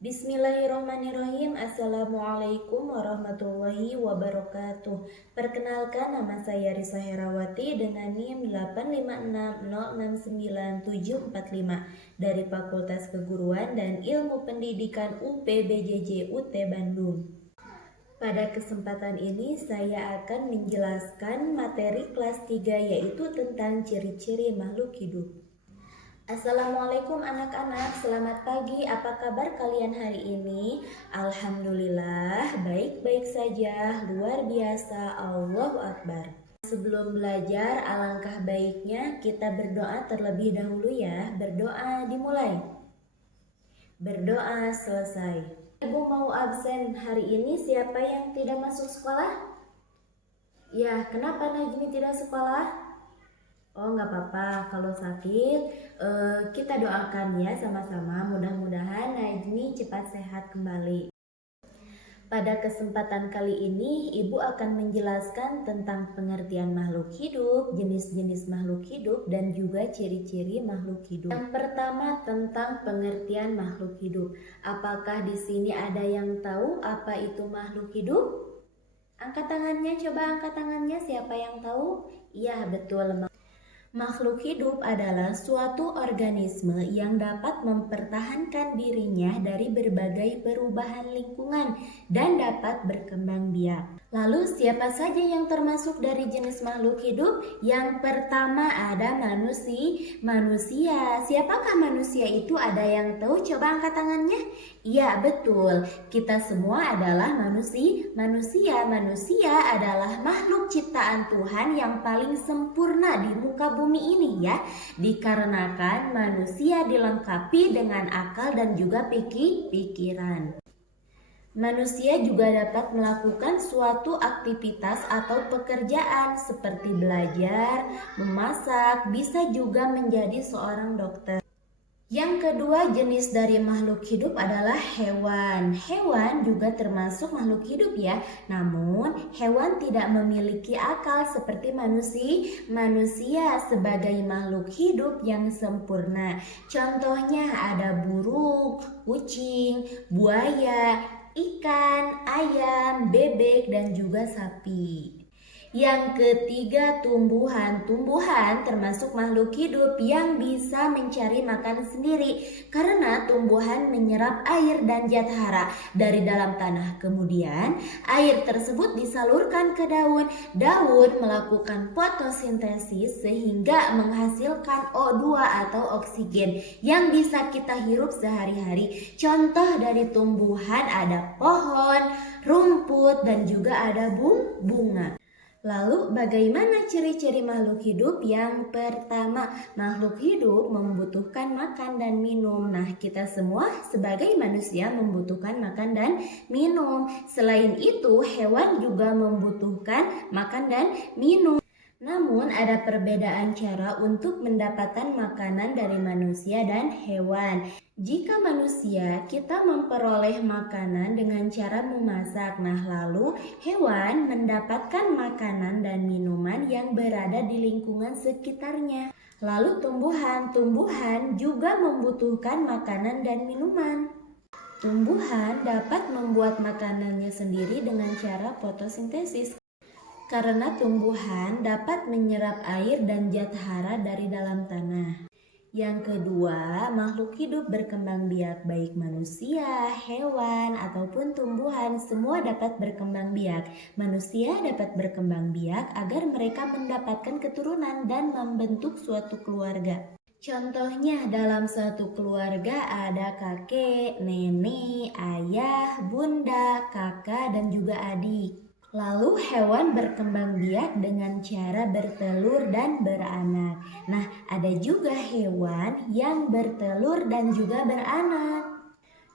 Bismillahirrahmanirrahim. Assalamualaikum warahmatullahi wabarakatuh. Perkenalkan, nama saya Risa Herawati dengan NIM 856069745 dari Fakultas Keguruan dan Ilmu Pendidikan UPBJJ UT Bandung. Pada kesempatan ini saya akan menjelaskan materi kelas 3 yaitu tentang ciri-ciri makhluk hidup. Assalamualaikum anak-anak, selamat pagi. Apa kabar kalian hari ini? Alhamdulillah, baik-baik saja, luar biasa, Allahu Akbar. Sebelum belajar, alangkah baiknya kita berdoa terlebih dahulu ya. Berdoa dimulai. Berdoa selesai. Ibu mau absen hari ini, siapa yang tidak masuk sekolah? Ya, kenapa Najmi tidak sekolah? Oh, nggak apa-apa, kalau sakit kita doakan ya sama-sama, mudah-mudahan Najmi cepat sehat kembali. Pada kesempatan kali ini Ibu akan menjelaskan tentang pengertian makhluk hidup, jenis-jenis makhluk hidup, dan juga ciri-ciri makhluk hidup. Yang pertama tentang pengertian makhluk hidup. Apakah di sini ada yang tahu apa itu makhluk hidup? Angkat tangannya, coba angkat tangannya, siapa yang tahu? Iya, betul. Makhluk hidup adalah suatu organisme yang dapat mempertahankan dirinya dari berbagai perubahan lingkungan dan dapat berkembang biak. Lalu siapa saja yang termasuk dari jenis makhluk hidup? Yang pertama ada manusia. Siapakah manusia itu? Ada yang tahu? Coba angkat tangannya. Iya, betul. Kita semua adalah manusia. Manusia adalah makhluk ciptaan Tuhan yang paling sempurna di muka bumi ini ya. Dikarenakan manusia dilengkapi dengan akal dan juga pikiran. Manusia juga dapat melakukan suatu aktivitas atau pekerjaan seperti belajar, memasak, bisa juga menjadi seorang dokter. Yang kedua jenis dari makhluk hidup adalah hewan. Hewan juga termasuk makhluk hidup ya. Namun hewan tidak memiliki akal seperti manusia sebagai makhluk hidup yang sempurna. Contohnya ada burung, kucing, buaya, ikan, ayam, bebek, dan juga sapi. Yang ketiga tumbuhan. Tumbuhan termasuk makhluk hidup yang bisa mencari makan sendiri karena tumbuhan menyerap air dan zat hara dari dalam tanah. Kemudian air tersebut disalurkan ke daun. Daun melakukan fotosintesis sehingga menghasilkan O2 atau oksigen yang bisa kita hirup sehari-hari. Contoh dari tumbuhan ada pohon, rumput, dan juga ada bunga. Lalu bagaimana ciri-ciri makhluk hidup? Yang pertama, makhluk hidup membutuhkan makan dan minum. Nah, kita semua sebagai manusia membutuhkan makan dan minum. Selain itu, hewan juga membutuhkan makan dan minum. Namun ada perbedaan cara untuk mendapatkan makanan dari manusia dan hewan. Jika manusia, kita memperoleh makanan dengan cara memasak. Nah, lalu hewan mendapatkan makanan dan minuman yang berada di lingkungan sekitarnya. Lalu tumbuhan juga membutuhkan makanan dan minuman. Tumbuhan dapat membuat makanannya sendiri dengan cara fotosintesis. Karena tumbuhan dapat menyerap air dan zat hara dari dalam tanah. Yang kedua, makhluk hidup berkembang biak, baik manusia, hewan, ataupun tumbuhan, semua dapat berkembang biak. Manusia dapat berkembang biak agar mereka mendapatkan keturunan dan membentuk suatu keluarga. Contohnya dalam suatu keluarga ada kakek, nenek, ayah, bunda, kakak, dan juga adik. Lalu hewan berkembang biak dengan cara bertelur dan beranak. Nah, ada juga hewan yang bertelur dan juga beranak.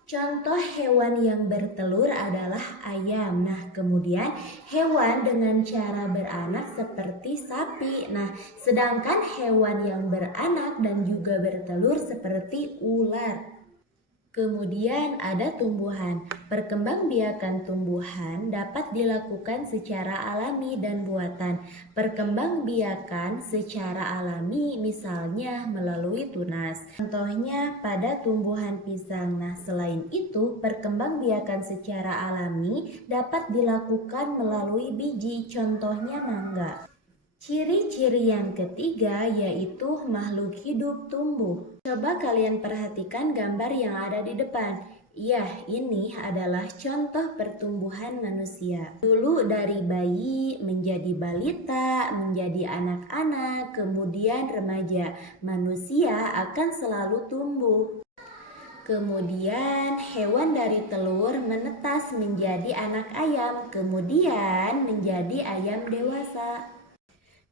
Contoh hewan yang bertelur adalah ayam. Nah, kemudian hewan dengan cara beranak seperti sapi. Nah, sedangkan hewan yang beranak dan juga bertelur seperti ular. Kemudian ada tumbuhan. Perkembangbiakan tumbuhan dapat dilakukan secara alami dan buatan. Perkembangbiakan secara alami misalnya melalui tunas. Contohnya pada tumbuhan pisang. Nah, selain itu, perkembangbiakan secara alami dapat dilakukan melalui biji. Contohnya mangga. Ciri-ciri yang ketiga yaitu makhluk hidup tumbuh. Coba kalian perhatikan gambar yang ada di depan. Iya, ini adalah contoh pertumbuhan manusia. Dulu dari bayi, menjadi balita, menjadi anak-anak, kemudian remaja. Manusia akan selalu tumbuh. Kemudian hewan dari telur menetas menjadi anak ayam, kemudian menjadi ayam dewasa.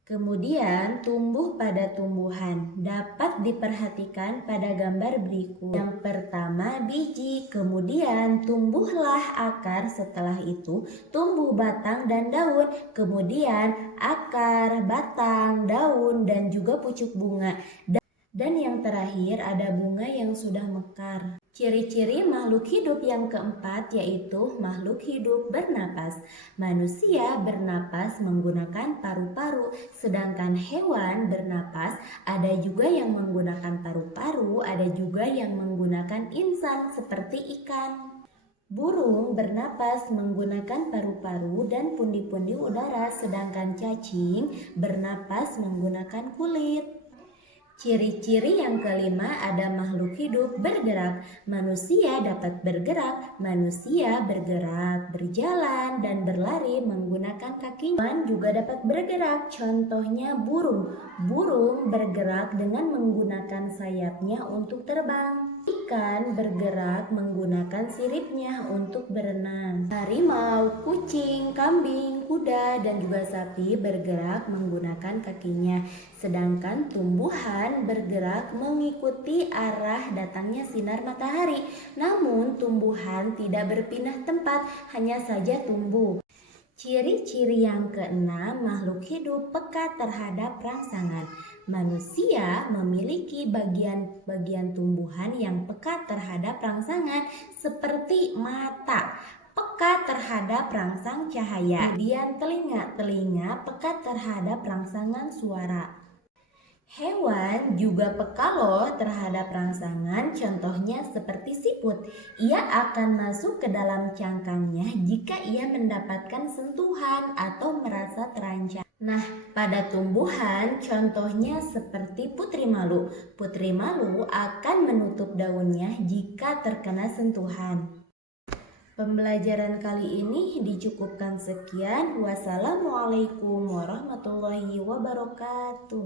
Kemudian tumbuh pada tumbuhan dapat diperhatikan pada gambar berikut. Yang pertama biji, kemudian tumbuhlah akar, setelah itu tumbuh batang dan daun, kemudian akar, batang, daun, dan juga pucuk bunga. Dan yang terakhir ada bunga yang sudah mekar. Ciri-ciri makhluk hidup yang keempat yaitu makhluk hidup bernapas. Manusia bernapas menggunakan paru-paru, sedangkan hewan bernapas ada juga yang menggunakan paru-paru, ada juga yang menggunakan insang seperti ikan. Burung bernapas menggunakan paru-paru dan pundi-pundi udara, sedangkan cacing bernapas menggunakan kulit. Ciri-ciri yang kelima ada makhluk hidup bergerak. Manusia dapat bergerak, manusia bergerak, berjalan, dan berlari menggunakan kakinya. Hewan juga dapat bergerak, contohnya burung. Burung bergerak dengan menggunakan sayapnya untuk terbang. Ikan bergerak menggunakan siripnya untuk berenang. Harimau, kucing, kambing, kuda, dan juga sapi bergerak menggunakan kakinya. Sedangkan tumbuhan bergerak mengikuti arah datangnya sinar matahari. Namun tumbuhan tidak berpindah tempat, hanya saja tumbuh. Ciri-ciri yang keenam, makhluk hidup peka terhadap rangsangan. Manusia memiliki bagian tumbuhan yang peka terhadap rangsangan seperti mata, peka terhadap rangsang cahaya. Kemudian telinga peka terhadap rangsangan suara. Hewan juga peka loh terhadap rangsangan, contohnya seperti siput. Ia akan masuk ke dalam cangkangnya jika ia mendapatkan sentuhan atau merasa terancam. Nah, pada tumbuhan contohnya seperti putri malu. Putri malu akan menutup daunnya jika terkena sentuhan. Pembelajaran kali ini dicukupkan sekian. Wassalamualaikum warahmatullahi wabarakatuh.